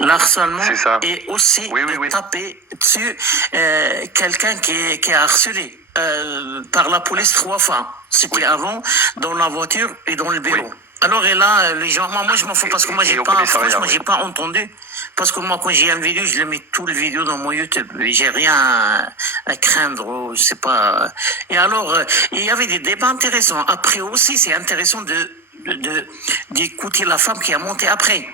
L'harcèlement C'est ça. et aussi Oui, oui, de oui. taper dessus quelqu'un qui est harcelé par la police 3 fois. C'était Oui. avant dans la voiture et dans le bureau. Oui. Alors et là, les gens, moi je m'en fous parce que moi Et j'ai au pas, commissariat, franchement oui. j'ai pas entendu. Parce que moi quand j'ai une vidéo, je le mets tout le vidéo dans mon YouTube. J'ai rien à craindre, ou je sais pas. Et alors, il y avait des débats intéressants. Après aussi, c'est intéressant d'écouter la femme qui a monté après.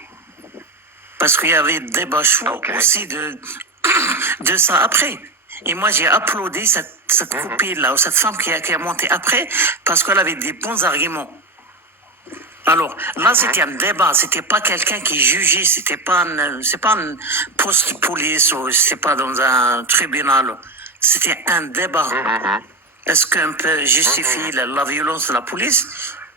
Parce qu'il y avait des débats chauds aussi de ça après. Et moi, j'ai applaudi cette copine-là, ou cette femme qui a monté après, parce qu'elle avait des bons arguments. Alors, là, c'était un débat, c'était pas quelqu'un qui jugeait, c'est pas un poste de police, ou c'est pas dans un tribunal. C'était un débat. Est-ce qu'on peut justifier la violence de la police?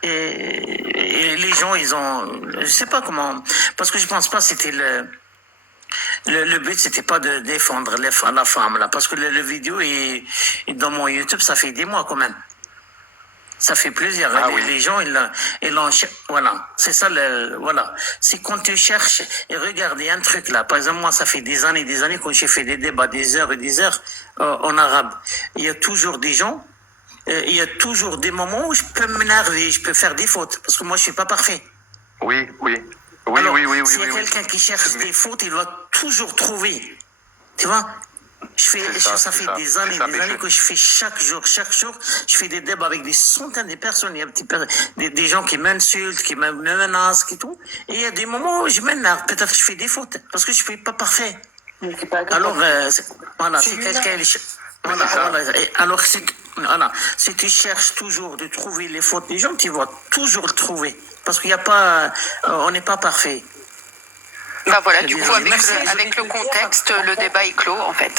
Et les gens, ils ont, je sais pas comment, parce que je pense pas que c'était le but, c'était pas de défendre la femme, là, parce que le vidéo est dans mon YouTube, ça fait des mois quand même. Ça fait plusieurs. Les gens, ils l'ont, voilà. C'est ça voilà. C'est quand tu cherches et regarder un truc là. Par exemple, moi, ça fait des années quand j'ai fait des débats, des heures et des heures, en arabe. Il y a toujours des gens, il y a toujours des moments où je peux m'énerver, je peux faire des fautes, parce que moi, je suis pas parfait. Oui. Alors, Oui. s'il y a quelqu'un qui cherche des fautes, il va toujours trouver. Tu vois? Ça fait des années que je fais chaque jour, je fais des débats avec des centaines de personnes. Il y a des gens qui m'insultent, qui me menacent, et tout. Et il y a des moments où je m'énerve. Peut-être que je fais des fautes, parce que je suis pas parfait. Alors, voilà, si quelqu'un, alors, voilà, si tu cherches toujours de trouver les fautes des gens, tu vas toujours le trouver. Parce qu'il n'y a pas, on n'est pas parfait. Bah voilà, du coup, avec le contexte, le débat est clos, en fait.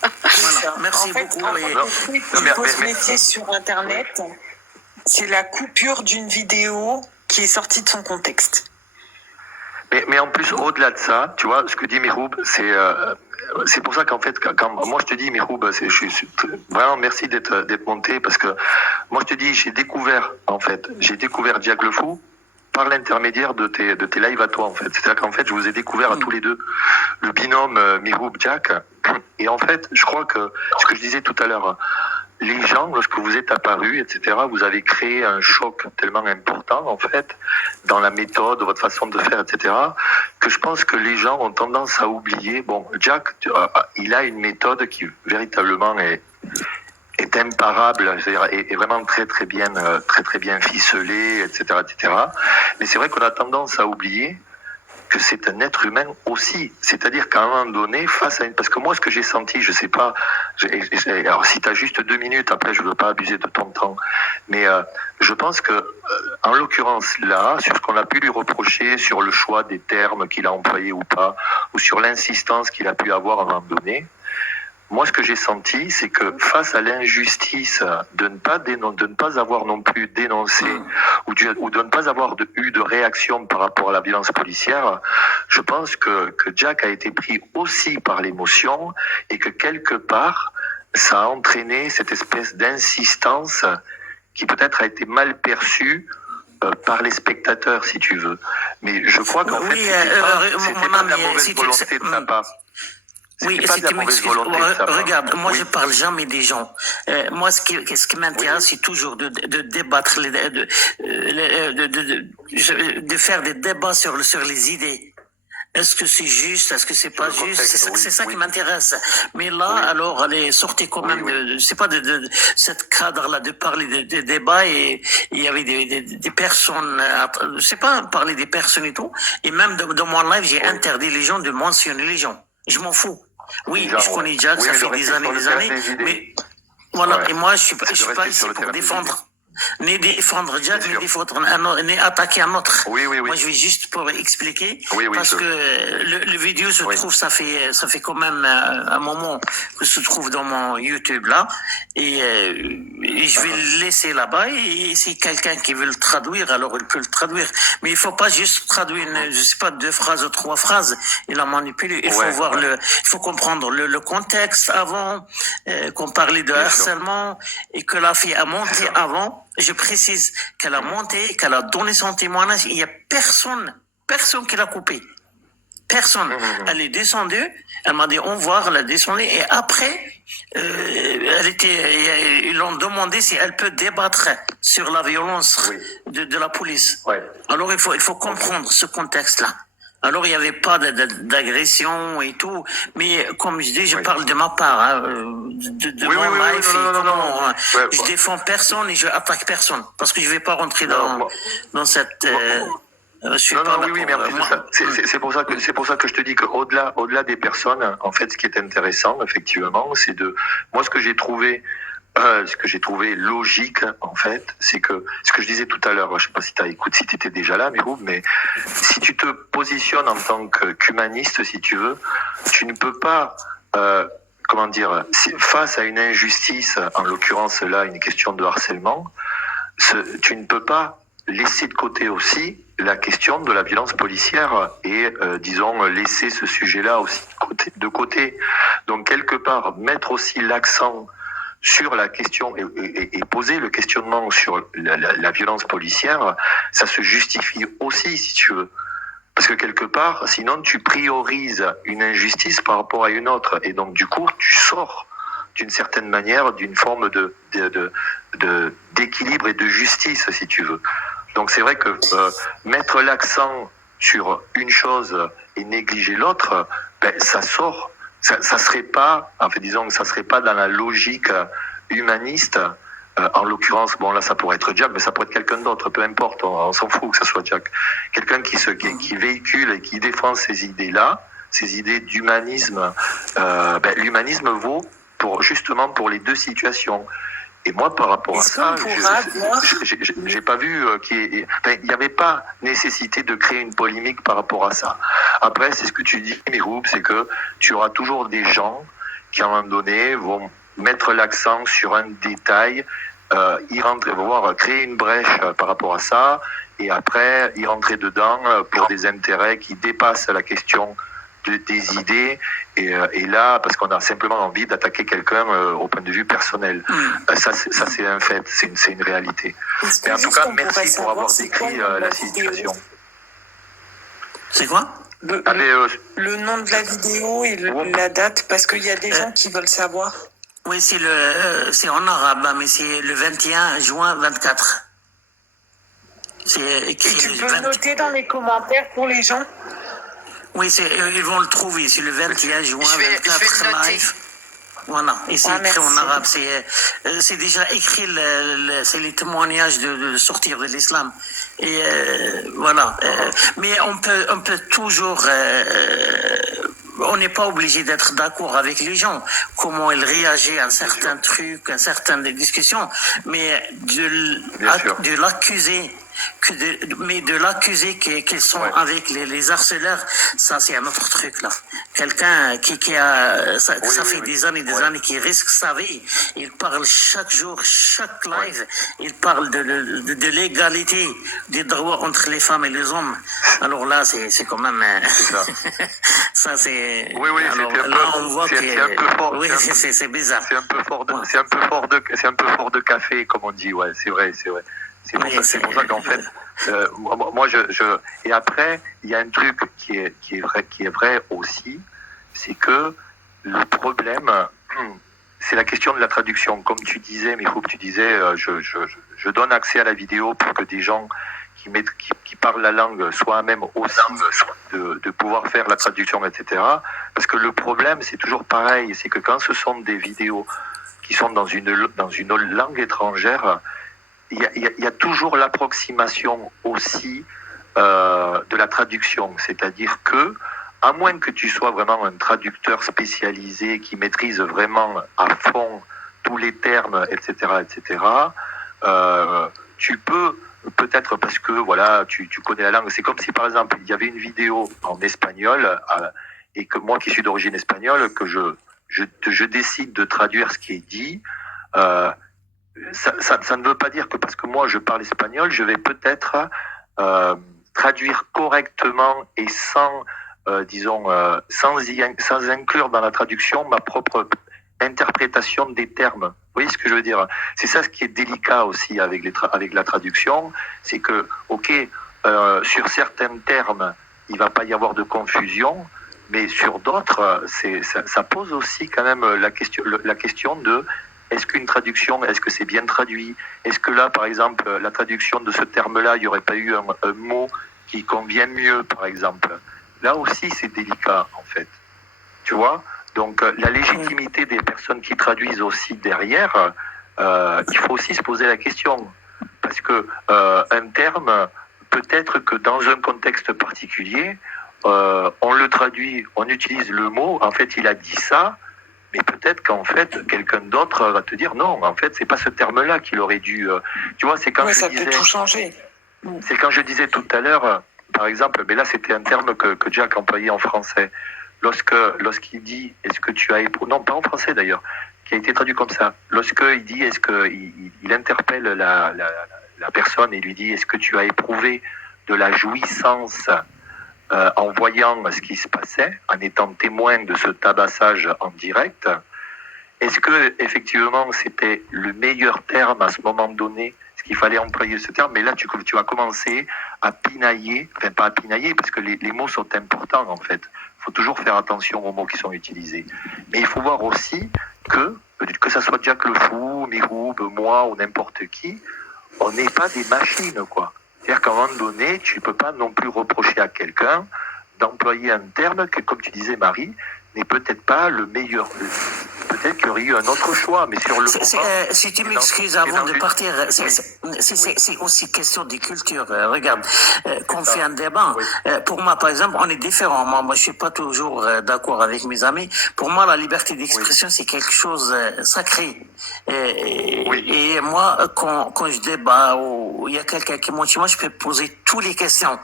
Voilà. Merci beaucoup. Il faut se méfier sur Internet. C'est la coupure d'une vidéo qui est sortie de son contexte. Mais en plus, au-delà de ça, tu vois, ce que dit Miroub, c'est pour ça qu'en fait, quand moi je te dis, Miroub, vraiment merci d'être monté, parce que moi je te dis, j'ai découvert Jack le Fou par l'intermédiaire de tes lives à toi, en fait. C'est-à-dire qu'en fait, je vous ai découvert à tous les deux, le binôme Miroub-Jack. Et en fait, je crois que, ce que je disais tout à l'heure, les gens, lorsque vous êtes apparus, etc., vous avez créé un choc tellement important, en fait, dans la méthode, votre façon de faire, etc., que je pense que les gens ont tendance à oublier. Bon, Jack, il a une méthode qui véritablement est imparable, c'est-à-dire est vraiment très bien ficelée, etc., etc. Mais c'est vrai qu'on a tendance à oublier que c'est un être humain aussi. C'est-à-dire qu'à un moment donné, parce que moi, ce que j'ai senti, je sais pas, alors si tu as juste 2 minutes, après, je veux pas abuser de ton temps, mais je pense que, en l'occurrence là, sur ce qu'on a pu lui reprocher, sur le choix des termes qu'il a employés ou pas, ou sur l'insistance qu'il a pu avoir à un moment donné, moi, ce que j'ai senti, c'est que face à l'injustice de ne pas avoir non plus dénoncé ou de ne pas avoir eu de réaction par rapport à la violence policière, je pense que Jack a été pris aussi par l'émotion et que quelque part, ça a entraîné cette espèce d'insistance qui peut-être a été mal perçue par les spectateurs, si tu veux. Mais je crois qu'en fait, c'était pas de la mauvaise volonté de sa part. Oui, si tu m'excuses, regarde, moi je parle jamais des gens. Moi, ce qui m'intéresse, c'est toujours de débattre, de faire des débats sur les idées. Est-ce que c'est juste, est-ce que c'est pas juste? C'est ça qui m'intéresse. Mais là, alors, elle est sortie quand même c'est pas de cette cadre-là de parler des débats, et il y avait des personnes, je sais pas, parler des personnes et tout. Et même dans mon live, j'ai interdit les gens de mentionner les gens. Je m'en fous. Oui, je connais Jack, ça fait des années, mais voilà. Et moi, je suis pas ici pour défendre. Ni défendre Jack, ni attaquer un autre. Moi, je vais juste pour expliquer, parce que le vidéo se trouve, ça fait quand même un moment que se trouve dans mon YouTube là, et je vais le laisser là-bas, et si quelqu'un qui veut le traduire, alors il peut le traduire. Mais il faut pas juste traduire, je sais pas, 2 phrases ou 3 phrases, et la manipuler. Il faut voir il faut comprendre le contexte avant, qu'on parlait de harcèlement, et que la fille a monté avant. Je précise qu'elle a monté, qu'elle a donné son témoignage. Il y a personne qui l'a coupé. Personne. Elle est descendue, elle m'a dit au revoir, elle a descendu, et après, ils l'ont demandé si elle peut débattre sur la violence de la police. Ouais. Alors il faut comprendre ce contexte-là. Alors il n'y avait pas d'agression et tout, mais comme je dis, je parle de ma part, hein, de mon life, je défends personne et je attaque personne, parce que je vais pas rentrer dans cette. Je suis pas oui, mais c'est pour ça que je te dis qu'au-delà des personnes, en fait, ce qui est intéressant, effectivement, c'est moi ce que j'ai trouvé logique, en fait, c'est que ce que je disais tout à l'heure, je sais pas si si t'étais déjà là, Miroub, mais si tu te positionnes en tant qu'humaniste, si tu veux, tu ne peux pas, face à une injustice, en l'occurrence là, une question de harcèlement, tu ne peux pas laisser de côté aussi la question de la violence policière et, laisser ce sujet-là aussi de côté. Donc, quelque part, mettre aussi l'accent sur la question et poser le questionnement sur la violence policière, ça se justifie aussi, si tu veux. Parce que quelque part, sinon, tu priorises une injustice par rapport à une autre. Et donc, du coup, tu sors d'une certaine manière d'une forme d'équilibre et de justice, si tu veux. Donc c'est vrai que mettre l'accent sur une chose et négliger l'autre, ça sort. Ça serait pas, disons que ça serait pas dans la logique humaniste. En l'occurrence, bon là ça pourrait être Jack, mais ça pourrait être quelqu'un d'autre, peu importe, on s'en fout que ça soit Jack. Quelqu'un qui véhicule et qui défend ces idées-là, ces idées d'humanisme. L'humanisme vaut justement pour les deux situations. Et moi, par rapport à ça, j'ai pas vu il n'y avait pas nécessité de créer une polémique par rapport à ça. Après, c'est ce que tu dis, Miroub, c'est que tu auras toujours des gens qui, à un moment donné, vont mettre l'accent sur un détail, y rentrer, créer une brèche par rapport à ça, et après, y rentrer dedans pour des intérêts qui dépassent la question des idées et là parce qu'on a simplement envie d'attaquer quelqu'un au point de vue personnel. Ça c'est un fait, c'est une réalité. Et en tout cas, merci pour avoir décrit la situation. C'est quoi? Le nom de la vidéo et la date, parce qu'il y a des gens qui veulent savoir. Oui, c'est en arabe, mais c'est le 21 juin 24. C'est écrit. Et tu peux noter dans les commentaires pour les gens? Oui, ils vont le trouver. C'est le 21 juin 24 live. Voilà. Et c'est écrit en arabe. C'est déjà écrit. C'est les témoignages de sortir de l'islam. Et voilà. Mais on peut toujours. On n'est pas obligé d'être d'accord avec les gens, comment ils réagissent à certains trucs, à certaines discussions, mais de l'accuser. De l'accuser qu'ils sont avec les harceleurs, ça c'est un autre truc là. Quelqu'un qui a ça fait des années qui risque sa vie. Il parle chaque jour, chaque live, il parle de l'égalité des droits entre les femmes et les hommes. Alors là c'est quand même ça c'est. Oui, alors, là on voit que c'est un peu fort. Oui, c'est bizarre. C'est un peu fort de café, comme on dit. Ouais, c'est vrai. C'est pour ça qu'en fait, moi et après il y a un truc qui est vrai aussi, c'est que le problème, c'est la question de la traduction. Comme tu disais, Miroub, je donne accès à la vidéo pour que des gens qui parlent la langue soient à même aussi de pouvoir faire la traduction, etc. Parce que le problème, c'est toujours pareil, c'est que quand ce sont des vidéos qui sont dans une langue étrangère, il y a toujours l'approximation aussi de la traduction. C'est-à-dire que, à moins que tu sois vraiment un traducteur spécialisé qui maîtrise vraiment à fond tous les termes, etc., tu peux, peut-être parce que voilà, tu connais la langue. C'est comme si, par exemple, il y avait une vidéo en espagnol et que moi, qui suis d'origine espagnole, que je décide de traduire ce qui est dit. Ça ne veut pas dire que parce que moi je parle espagnol, je vais peut-être traduire correctement et sans inclure dans la traduction ma propre interprétation des termes. Vous voyez ce que je veux dire? C'est ça ce qui est délicat aussi avec la traduction, c'est que sur certains termes, il va pas y avoir de confusion, mais sur d'autres, ça pose aussi quand même la question de est-ce qu'une traduction, est-ce que c'est bien traduit? Est-ce que là, par exemple, la traduction de ce terme-là, il n'y aurait pas eu un mot qui convient mieux, par exemple? Là aussi, c'est délicat, en fait. Tu vois? Donc, la légitimité des personnes qui traduisent aussi derrière, il faut aussi se poser la question. Parce que un terme, peut-être que dans un contexte particulier, on le traduit, on utilise le mot, en fait, il a dit ça, mais peut-être qu'en fait, quelqu'un d'autre va te dire non, en fait, c'est pas ce terme-là qu'il aurait dû. Tu vois, c'est quand ça peut tout changer. C'est quand je disais tout à l'heure, par exemple, mais là, c'était un terme que Jack employait en français. Lorsqu'il dit, est-ce que tu as éprouvé, non, pas en français d'ailleurs, qui a été traduit comme ça. Lorsqu'il dit, est-ce que il interpelle la personne et lui dit, est-ce que tu as éprouvé de la jouissance en voyant ce qui se passait, en étant témoin de ce tabassage en direct? Est-ce que effectivement c'était le meilleur terme à ce moment donné, ce qu'il fallait employer ce terme? Mais là tu vas commencer à pinailler, enfin pas à pinailler parce que les mots sont importants en fait. Il faut toujours faire attention aux mots qui sont utilisés. Mais il faut voir aussi que ça soit Jack le Fou, Miroub, moi ou n'importe qui, on n'est pas des machines quoi. C'est-à-dire qu'à un moment donné, tu ne peux pas non plus reprocher à quelqu'un d'employer un terme que, comme tu disais Marie, n'est peut-être pas le meilleur. Peut-être qu'il y aurait eu un autre choix, mais sur le moment... Si tu m'excuses avant de partir, c'est aussi question de culture. Regarde, qu'on fait un débat. Oui. Pour moi, par exemple, on est différents. Moi, je suis pas toujours d'accord avec mes amis. Pour moi, la liberté d'expression, c'est quelque chose sacré. Et moi, quand je débat ou il y a quelqu'un qui monte chez moi, je peux poser toutes les questions.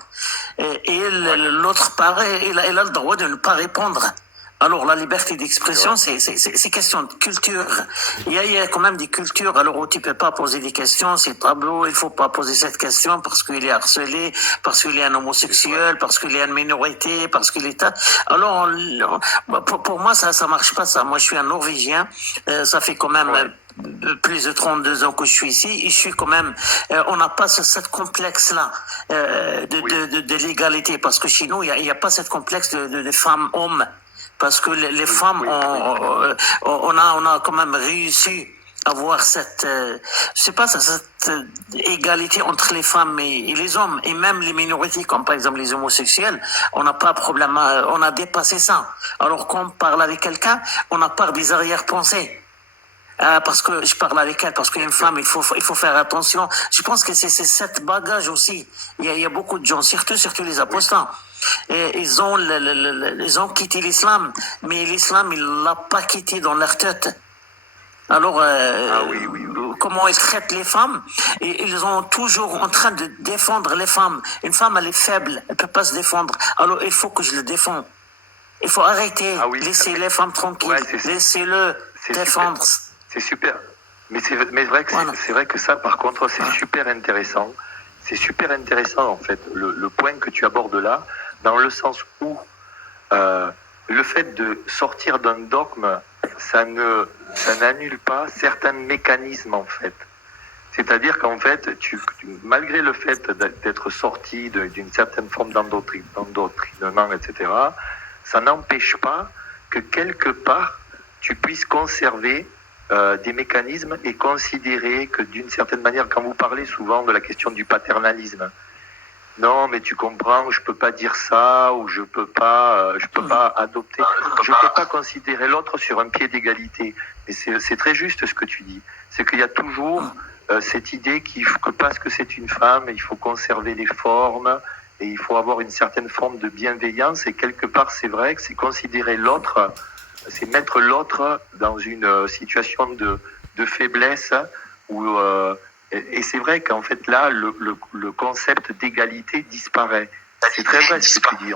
Et l'autre part, il a le droit de ne pas répondre. Alors, la liberté d'expression, c'est question de culture. Il y a quand même des cultures, alors où tu peux pas poser des questions, c'est tableau, il faut pas poser cette question parce qu'il est harcelé, parce qu'il est un homosexuel, parce qu'il est une minorité, parce qu'il est... Alors, pour moi, ça marche pas, ça. Moi, je suis un Norvégien, ça fait quand même... plus de 32 ans que je suis ici, et je suis quand même, on n'a pas cette complexe-là de l'égalité, parce que chez nous, il y a pas cette complexe de femmes-hommes. Parce que les femmes, on a quand même réussi à avoir cette, je sais pas, cette égalité entre les femmes et les hommes, et même les minorités, comme par exemple les homosexuels, on n'a pas de problème, on a dépassé ça. Alors qu'on parle avec quelqu'un, on n'a pas des arrière-pensées. Parce que je parle avec elle, parce qu'une femme, il faut faire attention. Je pense que c'est cette bagage aussi. Il y a beaucoup de gens, surtout les apostats. Et ils ont quitté l'islam, mais l'islam, il l'a pas quitté dans leur tête. Alors, comment ils traitent les femmes? Et ils sont toujours en train de défendre les femmes. Une femme, elle est faible, elle peut pas se défendre. Alors, il faut que je le défende. Il faut arrêter, laisser les femmes tranquilles, laissez-le défendre. C'est super. Mais c'est vrai que c'est vrai que ça, par contre, c'est super intéressant. C'est super intéressant, en fait, le point que tu abordes là, dans le sens où le fait de sortir d'un dogme, ça n'annule pas certains mécanismes, en fait. C'est-à-dire qu'en fait, malgré le fait d'être sorti d'une certaine forme d'endoctrinement, etc., ça n'empêche pas que quelque part, tu puisses conserver des mécanismes et considérer que d'une certaine manière, quand vous parlez souvent de la question du paternalisme, non, mais tu comprends, je peux pas dire ça, ou je peux pas adopter, je peux pas considérer l'autre sur un pied d'égalité. Mais c'est très juste ce que tu dis. C'est qu'il y a toujours cette idée que parce que c'est une femme, il faut conserver les formes et il faut avoir une certaine forme de bienveillance. Et quelque part, c'est vrai que c'est considérer l'autre, c'est mettre l'autre dans une situation de faiblesse où et c'est vrai qu'en fait là le concept d'égalité disparaît. C'est très vrai ce que tu dis.